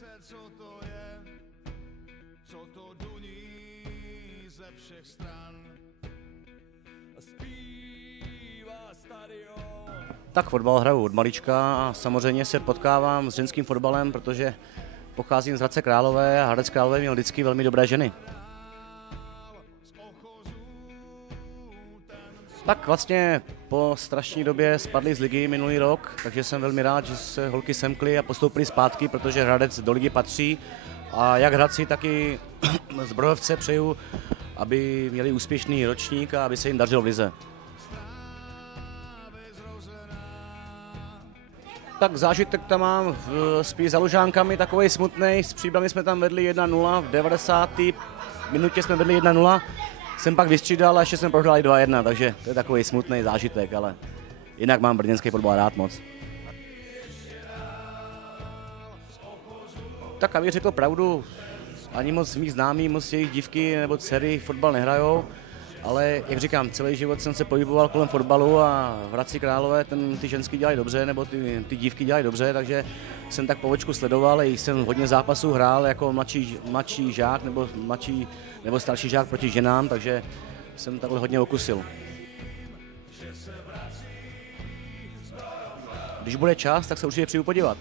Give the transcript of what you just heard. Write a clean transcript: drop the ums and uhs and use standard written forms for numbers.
se, co to je, co to duní ze všech stran. Zpívá stadion. Tak fotbal hraju od malička a samozřejmě se potkávám s ženským fotbalem, protože pocházím z Hradce Králové a Hradec Králové měl vždycky velmi dobré ženy. Tak vlastně po strašné době spadli z ligy minulý rok, takže jsem velmi rád, že se holky semkly a postoupily zpátky, protože Hradec do ligy patří. A jak Hradci, tak i Zbrojovce přeju, aby měli úspěšný ročník a aby se jim dařilo v lize. Tak zážitek tam mám spíš za Lužánkami, takovej smutnej. S Příbrami jsme tam vedli 1-0, v 90. minutě jsme vedli 1-0. Jsem pak vystřídal a ještě jsme prohráli 2-1, takže to je takový smutný zážitek, ale jinak mám brněnský fotbal rád moc. Tak abych řekl pravdu, ani moc mých známí, moc jejich dívky nebo dcery fotbal nehrajou, ale jak říkám, celý život jsem se pohyboval kolem fotbalu a v Hradci Králové ty ženský dělají dobře, nebo ty dívky dělají dobře, takže jsem tak po očku sledoval, i jsem hodně zápasů hrál jako mladší žák nebo starší žák proti ženám, takže jsem takhle hodně okusil. Když bude čas, tak se určitě přijdu podívat.